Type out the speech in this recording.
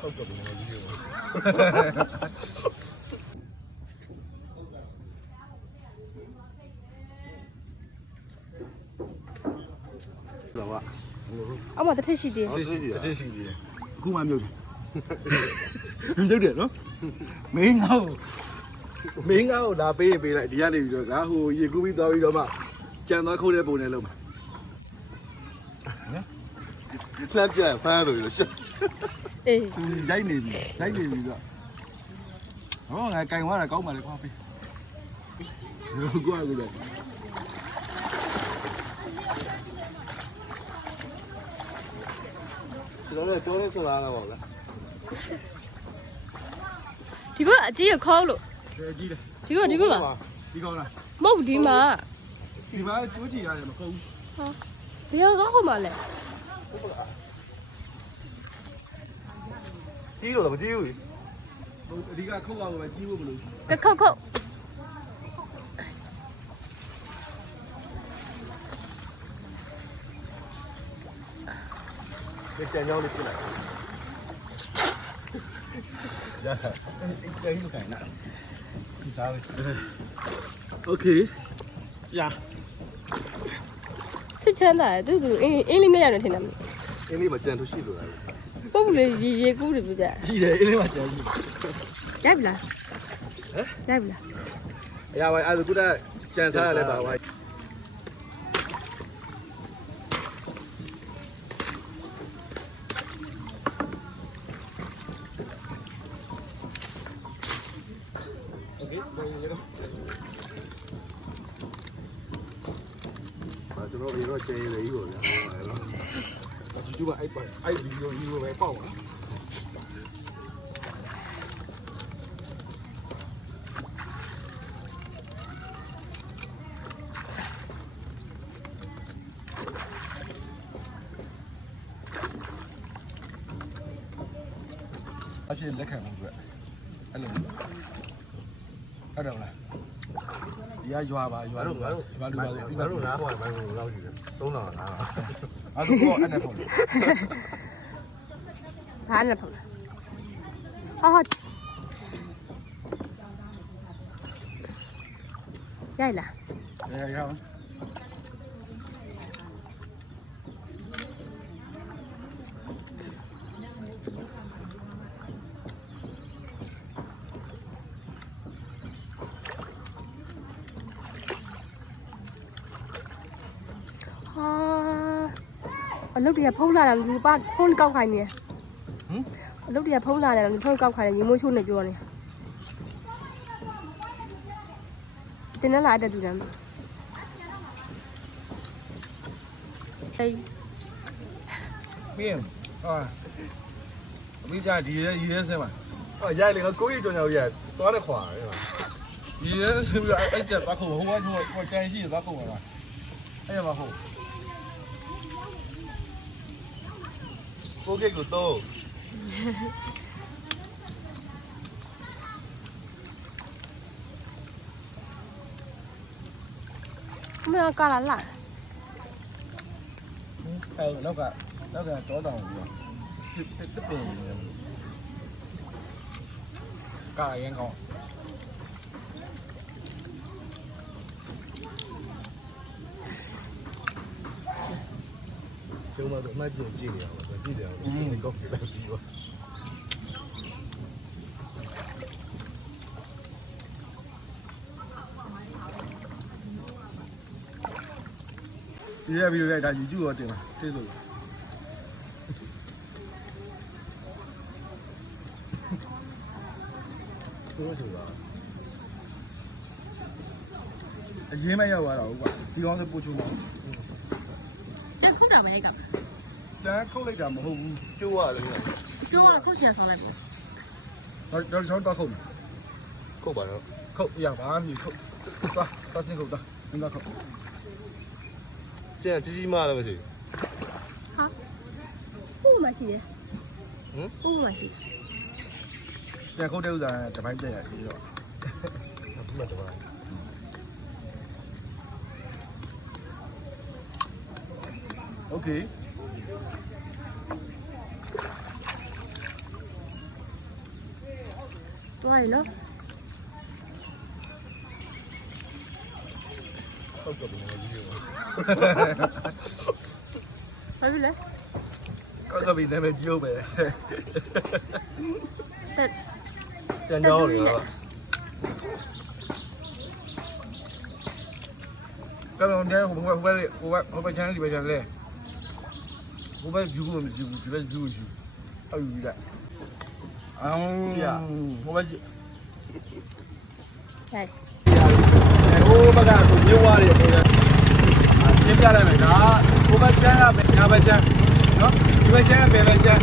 ဟုတ်ကဲ့ဒီလို 老啊，အမတစ်ထစ်ရှိသေးတယ် တက်ရှိသေးတယ် 姑妈没有的，没有的喏，没有， မင်းကောလာပေးလိုက်ဒီကနေပြီးတော့ငါဟိုရေကူးပြီးသွားပြီးတော့မှကြံသွားခိုးတဲ့ပုံနဲ့လုံးမှာနော်လှမ်းပြဖမ်းလို့ရှက် အေး သူလိုက်နေပြီတော့ဟောငါကင်သွားတာကောင်းပါလေခွာပေးကိုကလည်းကျွန်တော်လည်းပြောနေဆိုတာလားပေါ့ဗျာ ဒီဘက်အကြီးရခေါ်လို့ ကြီးတယ် ဒီဘက်မှာ ဒီကောင်းလား မဟုတ်ဒီမှာ ဒီမှာကျိုးချီရတယ်မဟုတ်ဘူး ဟာဘယ်ရောက်ဟိုမှာလဲ ကြီးလို့လားမကြီးဘူး အဓိကခုတ်အောင်ပဲကြီးဖို့မလို့ ကခုတ်ခုတ် ကြံကြောင်းလေးပြလိုက်ရတာကျင်းမကန်နာဒါပဲ โอเคရ စစ်ချမ်းသာတယ်သူအင်းလေးမရတယ်ထင်တယ် အင်းလေးမကြံလို့ရှိလို့လား ပုတ်ဘူးလေရေကူးတယ်ပြတဲ့ ကြီးတယ်အင်းလေးမှကျန်ကြီး ရိုက်ပြီလားရိုက်ပြီလား အရာပါအဲ့ဒါကုတကြံစားရလဲပါပါ ကျွန်တော်ရောကျဲရည်ကြီးပေါ့ဗျာဒီကအဲ့ဗီဒီယိုကြီးပဲပေါ့လားအဖြစ်လက်ခံမှုအတွက်အဲ့လိုအဲ့တော့လားဒီကရွာပါရွာတို့ရွာလူပါဆိုဒီကတော့နားဟောဘယ်လိုလောက်ရှိလဲ3000နားပါအဲ့ဒါကိုအဲ့နဲ့ပေါ့ ဘာနဲ့ဖုန်းလဲဟာရိုက်လား ရအောင် ဟာအလုပ်တွေကဖုံးလာတာလူပါဖုံးကောက်ခိုင်းနေဟမ်အလုပ်တွေကဖုံးလာတယ်လူဖုံးကောက်ခိုင်းတယ်ညီမိုးချိုးနေပြောနေတင်းလာတဲ့သူတမ်းအေး မင်းဟာမိကြဒီရဲဆဲပါ 哦，家里个狗一种鸟也多的慌，是吧？ဒီရဲဆိုပြီးအဲ့ကျသွားခုဟိုကဟိုကြမ်းရှိသွားခုပါလားအဲ့ရပါဟုတ် 狗给狗刀， မင်းကလာလာ အဲ့နောက်ကတောတောင်ပြီးတစ်ပင်ကာရန်ကောင်း 就嘛都买点鸡粮，我鸡粮，你搞肥了鸡吧。ဒီရပြီးလိုက်ဒါယူကျူရောတင်ပါသိဆို多少了？ အရင်မရောက်သွားတော့ကွာဒီကောင်းစပို့ချုံတော့ ကျန်ခုနကပဲကောင် တန်းခုတ်လိုက်တာမဟုတ်ဘူး 就我了， ကျိုးကတော့ခုချင်ဆောင်းလိုက်ပြီ တော့တော့တော့ခုတ် 够吧了？ ခုတ်ရပါမီခုတ်သွားစင်ခုတ်သွားငါခုတ် 现在鸡鸡嘛了不是？ ဟာဘူးမရှိတယ်ဘူးမရှိ ကျန်ခုတ်တဲ့ဥစ္စာတပိုင်းပြက်ရပြီးတော့ 不嘛的吧？ โอเค တွားရနော် ဟုတ်ကဲ့ဒီလိုကြီးရော ဘာဖြစ်လဲ ကောက်ကဘီနာမည်ကြီးဟုတ်ပဲ တက် ကျန်တော့လေကဲတော့တဲ့ဟိုဘက်ချမ်းဒီဘက်ချမ်းလေဟိုဘက်ယူဖို့မရှိဘူးဒီဘက်ယူရှိအဲ့ယူလိုက်အောင်ဟိုဘက် ใช่ ဟိုဘက်ကကိုမြေဝါးတယ်ဆိုရင်ရှင်းပြလိုက်မယ်ဒါဟိုဘက်ချမ်းကပဲညာဘက်ချမ်းနော်ဒီဘက်ချမ်းကဘယ်ဘက်ချမ်း